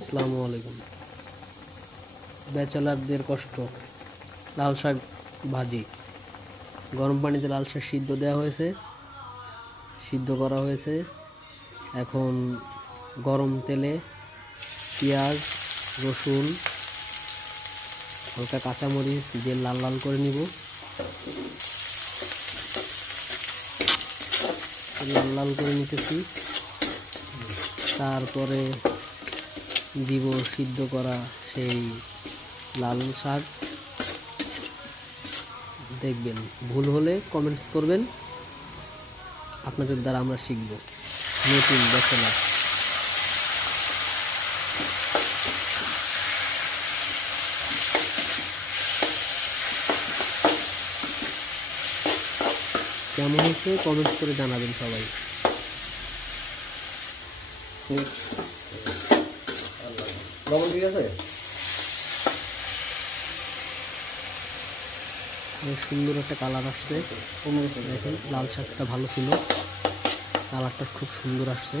আসসালামু আলাইকুম। ব্যাচেলারদের কষ্ট, লাল শাক ভাজি। গরম পানিতে লাল শাক সিদ্ধ দেওয়া হয়েছে, সিদ্ধ করা হয়েছে। এখন গরম তেলে পেঁয়াজ, রসুন, হালকা কাঁচামরিচ দিয়ে লাল লাল করে নিব। লাল লাল করে নিতেছি। তারপরে দিব সিদ্ধ করা সেই লাল শাক। দেখবেন, ভুল হলে কমেন্টস করবেন, আপনাদের দ্বারা আমরা শিখব। নতুন ব্যাচেলার। কেমন হচ্ছে কমেন্টস করে জানাবেন সবাই। লবণ ঠিক আছে? সুন্দর একটা কালার আসছে। দেখেন, লাল শাকটা ভালো ছিল, কালারটা খুব সুন্দর আসছে।